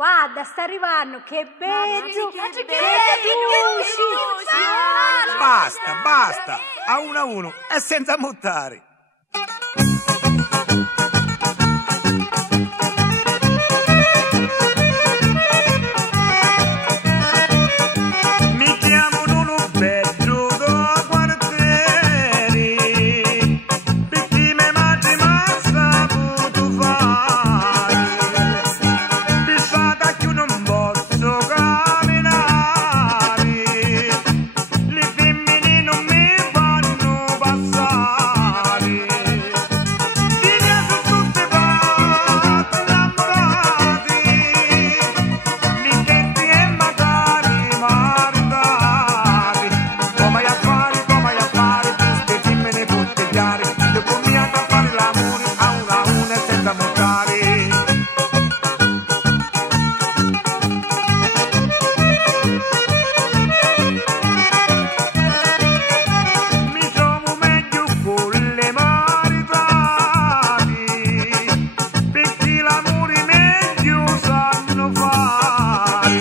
Guarda, sta arrivando, che bello! Basta, a uno e senza mottare. Mi chiamo Nuno Bello da quartieri, perché me madre m'ha saputo fare, pensata che io non posso camminare, le femmine non mi fanno passare, di me sono tutte fatte innamorate, michetti e magari maritati, come a fare, queste femmine bottigliare, io cominciato a fare l'amore a una e senza montare. Mi trovo meglio con le maritati, perché l'amore meglio sanno fare.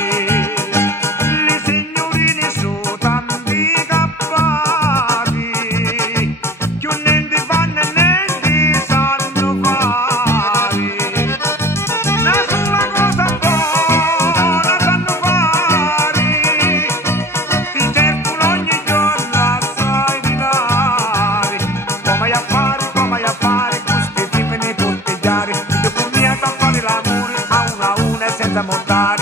Le signorine sono tanti cappati, che un niente fanno e niente sanno fare. Una sola cosa buona sanno fare, ti cercano ogni giorno assai di dare. Come a fare, queste femmine bottigliare, io cominciato a fare l'amore a una e senza montare.